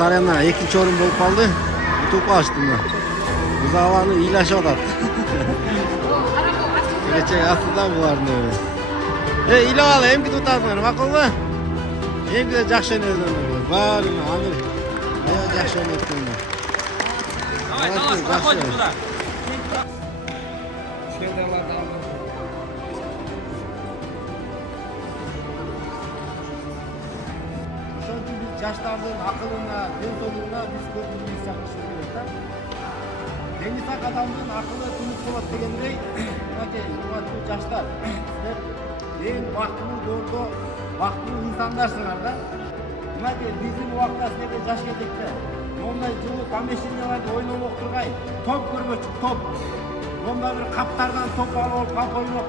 Талас Аренада экинчи орун болуп калды. Утуп калышты мына. Узаланы ыйлашып атат. Келечек астында булардын эми. Ыйлап ал, эмки тутасыңар, макулбу? Эмки да жакшы өнөдүңөр. Баары аны аябай жакшы өнөттүңөр. Давай, Талас, проходим туда. Жаштардын акылына, ден соолугуна биз көп үлес чакырышыбыз керек да. Дени сак адамдын акылы түнүк болот дегендей, мынакей урматтуу жаштар, силер эң бактылуу доордо бактылуу инсандарсыңар да. Мынакей биздин убакта силерге жаш кезекте мондай жылуу помещенияларды ойномок тургай, топ көрмөчүк, топ. Мондай бир каптардан топ алып, кап ойноп,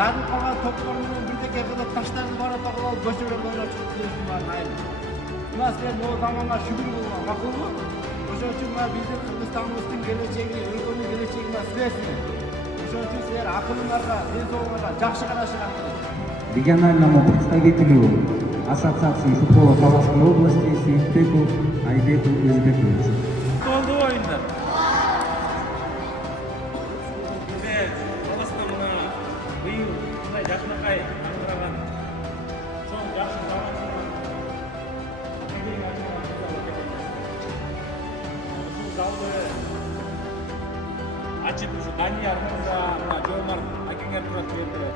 жарылып калган топтор менен бирдеке кылып таштарды барата кылып көчөлөрдө ойночуп жүрүшүңөр айыл. Мына силер могу заманга шүгүр кылган, макулбу? Ошон үчүн мына биздин Кыргызстаныбыздын келечеги, өлкөнүн келечеги мына силерсиңер. Ошон үчүн силер акылыңарга, ден соолугуңарга жакшы карашыңар керек. Региональному представителю Ассоциации футбола Таласской области Сүйүтбеку Айбеку Өзбековичу. Болду оюндар. Таласта мына быйыл мындай жакшынакай аңгыраган чоң жакшы залды ачып ушу Данияр мырза, мына Жомарт акеңер турат жерде